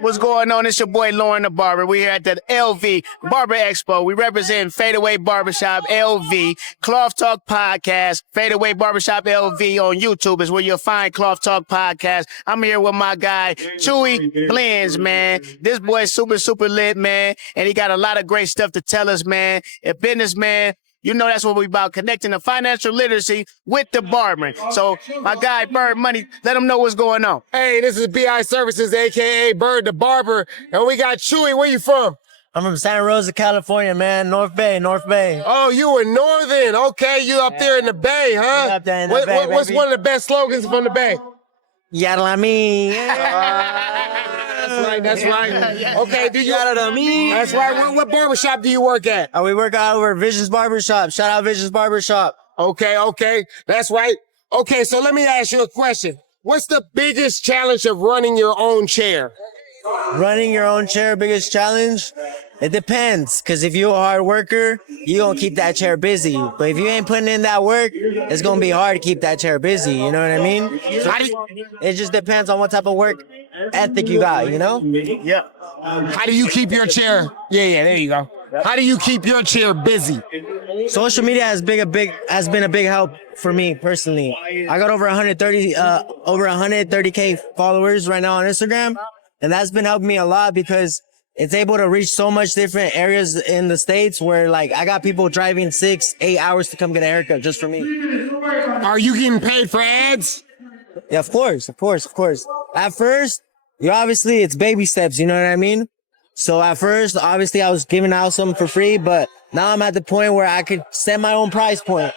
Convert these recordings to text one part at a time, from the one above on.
What's going on? It's your boy Loren the Barber. We're here at the LV Barber Expo. We represent Fadeaway Barbershop LV, Cloth Talk Podcast, Fadeaway Barbershop LV on YouTube is where you'll find Cloth Talk Podcast. I'm here with my guy, Chuyblendz, man. This boy is super lit, man, and he got a lot of great stuff to tell us, man. A businessman. You know that's what we about, connecting the financial literacy with the barbering. So my guy, Bird Money, let him know what's going on. Hey, this is BI Services, a.k.a. Bird the Barber, and we got Chewy. Where you from? I'm from Santa Rosa, California, man. North Bay. Oh, you in Northern. Okay, you up there in the Bay, huh? Up there in the Bay, what's baby. one of the best slogans from the Bay? Yada la me. That's right. Okay, do you? Yada la me. That's right. What barbershop do you work at? We work out over at Vision's Barbershop. Shout out Vision's Barbershop. Okay. That's right. Okay, so let me ask you a question. What's the biggest challenge of running your own chair? Running your own chair, biggest challenge? It depends, because if you're a hard worker, you're going to keep that chair busy. But if you ain't putting in that work, it's going to be hard to keep that chair busy, you know what I mean? So it just depends on what type of work ethic you got, you know? Yeah. How do you keep your chair? Yeah, there you go. How do you keep your chair busy? Social media has been a big help for me personally. I got over 130K followers right now on Instagram, and that's been helping me a lot because it's able to reach so much different areas in the States where, like, I got people driving 6-8 hours to come get a haircut just for me. Are you getting paid for ads? Yeah, of course. At first, obviously it's baby steps, you know what I mean? So at first, obviously I was giving out something for free, but now I'm at the point where I could set my own price point.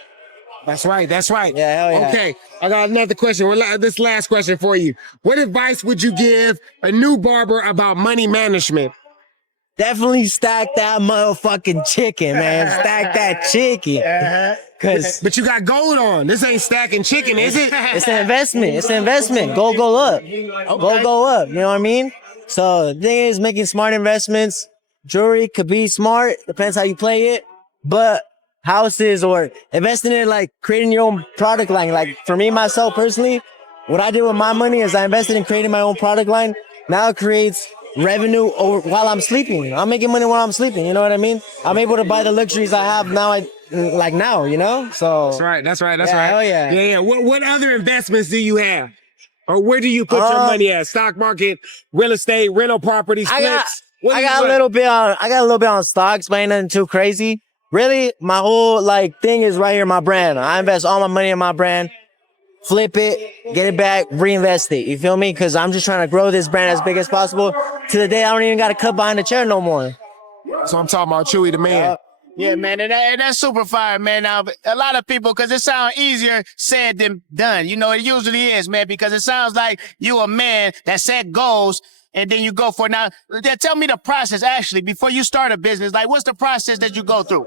That's right. Yeah, hell yeah. Okay, I got another question. This last question for you. What advice would you give a new barber about money management? Definitely stack that motherfucking chicken, man. Stack that chicken. But you got gold on. This ain't stacking chicken, is it? It's an investment. Go up. Go up. You know what I mean? So the thing is, making smart investments. Jewelry could be smart. Depends how you play it. But houses or investing in, like, creating your own product line. Like, for me, myself, personally, what I did with my money is I invested in creating my own product line. Now it creates revenue while I'm sleeping. I'm making money while I'm sleeping. You know what I mean? I'm able to buy the luxuries I have now. You know? So That's right. Hell yeah. Yeah. What other investments do you have? Or where do you put your money at? Stock market, real estate, rental properties, flips? I got a little bit on stocks, but ain't nothing too crazy. Really, my whole thing is right here, my brand. I invest all my money in my brand, flip it, get it back, reinvest it. You feel me? Because I'm just trying to grow this brand as big as possible. To the day I don't even got to cut behind the chair no more. So I'm talking about Chewy the man. Yeah, man, and that's super fire, man. Now, a lot of people, because it sounds easier said than done. You know, it usually is, man, because it sounds like you a man that set goals and then you go for it. Now, tell me the process, actually, before you start a business. Like, what's the process that you go through?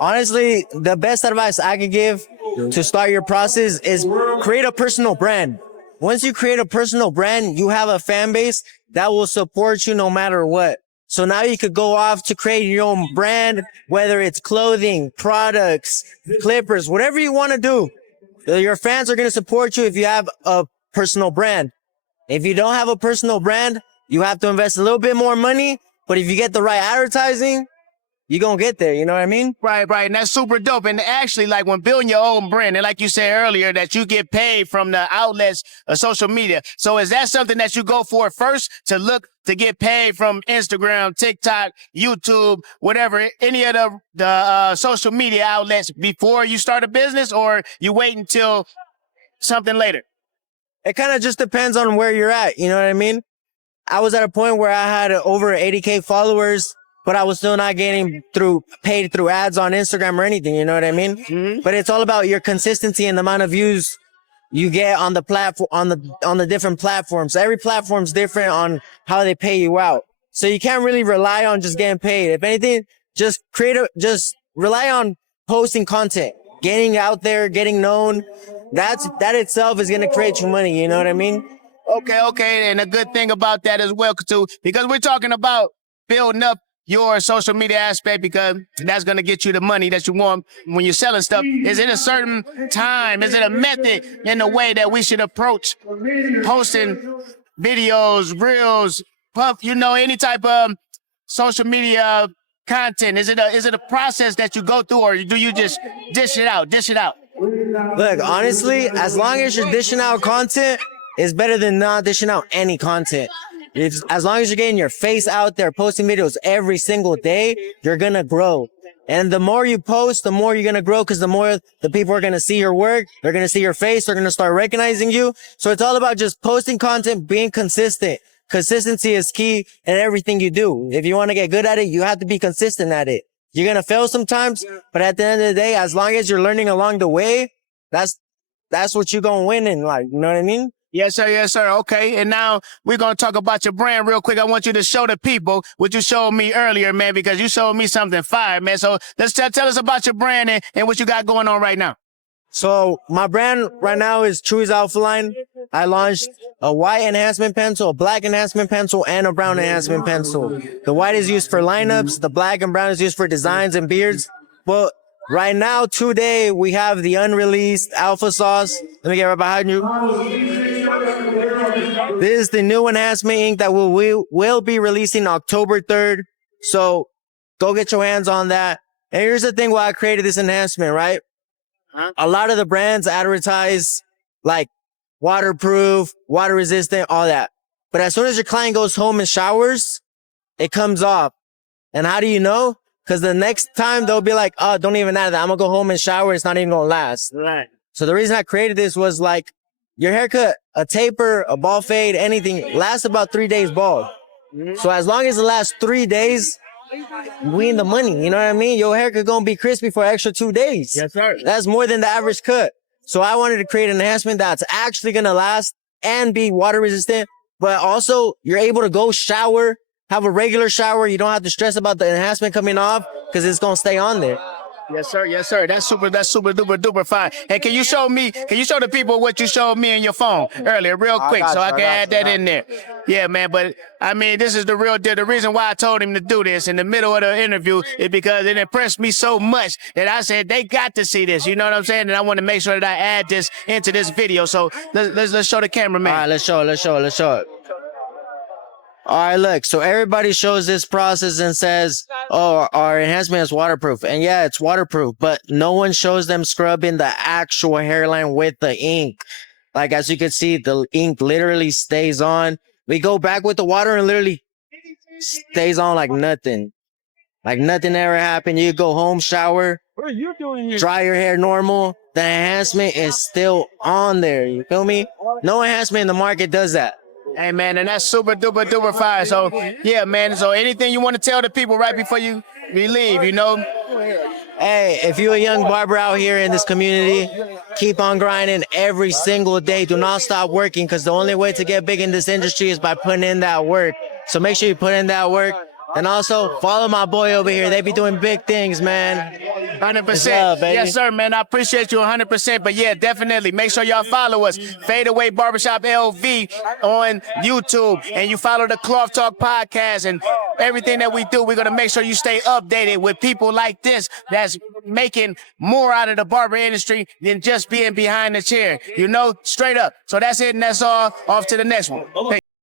Honestly, the best advice I could give to start your process is create a personal brand. Once you create a personal brand, you have a fan base that will support you no matter what. So now you could go off to create your own brand, whether it's clothing, products, clippers, whatever you want to do. Your fans are going to support you if you have a personal brand. If you don't have a personal brand, you have to invest a little bit more money. But if you get the right advertising, you're going to get there. You know what I mean? Right. And that's super dope. And actually, like, when building your own brand, and like you said earlier, that you get paid from the outlets of social media. So is that something that you go for first to get paid from Instagram, TikTok, YouTube, whatever, any of the social media outlets before you start a business, or you wait until something later? It kind of just depends on where you're at. You know what I mean? I was at a point where I had over 80K followers, but I was still not getting paid through ads on Instagram or anything. You know what I mean? Mm-hmm. But it's all about your consistency and the amount of views you get on the platform, on the different platforms. Every platform's different on how they pay you out. So you can't really rely on just getting paid. If anything, just rely on posting content, getting out there, getting known. That itself is going to create you money. You know what I mean? Okay. And a good thing about that as well, too, because we're talking about building up your social media aspect, because that's going to get you the money that you want when you're selling stuff. Is it a certain time? Is it a method in the way that we should approach posting videos, reels, any type of social media content? Is it a process that you go through, or do you just dish it out? Look, honestly, as long as you're dishing out content, it's better than not dishing out any content. As long as you're getting your face out there, posting videos every single day, you're gonna grow. And the more you post, the more you're gonna grow, because the more the people are gonna see your work, they're gonna see your face, they're gonna start recognizing you. So it's all about just posting content, being consistent. Consistency is key in everything you do. If you want to get good at it, you have to be consistent at it. You're gonna fail sometimes, but at the end of the day, as long as you're learning along the way, that's what you're gonna win in life. You know what I mean? Yes, sir. Yes, sir. Okay. And now we're going to talk about your brand real quick. I want you to show the people what you showed me earlier, man, because you showed me something fire, man. So let's tell us about your brand and what you got going on right now. So my brand right now is Chuyblendz Alpha Line. I launched a white enhancement pencil, a black enhancement pencil, and a brown enhancement pencil. The white is used for lineups. The black and brown is used for designs and beards. But right now, today, we have the unreleased Alpha Sauce. Let me get right behind you. This is the new enhancement ink that we will be releasing October 3rd. So go get your hands on that. And here's the thing why I created this enhancement, right? A lot of the brands advertise like waterproof, water resistant, all that. But as soon as your client goes home and showers, it comes off. And how do you know? Because the next time they'll be like, oh, don't even add that. I'm going to go home and shower. It's not even going to last. Right. So the reason I created this was like your haircut, a taper, a ball fade, anything lasts about 3 days bald. So as long as it lasts 3 days, we in the money. You know what I mean? Your haircut going to be crispy for an extra 2 days. Yes, sir. That's more than the average cut. So I wanted to create an enhancement that's actually going to last and be water resistant, but also you're able to go shower, have a regular shower. You don't have to stress about the enhancement coming off because it's going to stay on there. Yes, sir. Yes, sir. That's super duper fine. And can you show the people what you showed me in your phone earlier real quick so I can add that in there? Yeah, man. But I mean, this is the real deal. The reason why I told him to do this in the middle of the interview is because it impressed me so much that I said, they got to see this. You know what I'm saying? And I want to make sure that I add this into this video. So let's show the cameraman. All right, let's show it. All right, look, so everybody shows this process and says, oh, our enhancement is waterproof. And yeah, it's waterproof, but no one shows them scrubbing the actual hairline with the ink. Like, as you can see, the ink literally stays on. We go back with the water and literally stays on like nothing. Like nothing ever happened. You go home, shower, What are you doing here? dry your hair normal. The enhancement is still on there. You feel me? No enhancement in the market does that. Hey, man, and that's super duper fire. So, yeah, man. So anything you want to tell the people right before you leave, you know? Hey, if you're a young barber out here in this community, keep on grinding every single day. Do not stop working, because the only way to get big in this industry is by putting in that work. So make sure you put in that work. And also follow my boy over here. They be doing big things, man. 100%. Yes, sir, man. I appreciate you 100%. But yeah, definitely make sure y'all follow us. Fadeaway Barbershop LV on YouTube. And you follow the Cloth Talk podcast and everything that we do. We're going to make sure you stay updated with people like this that's making more out of the barber industry than just being behind the chair. You know, straight up. So that's it, and that's all. Off to the next one. Thank